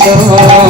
Ram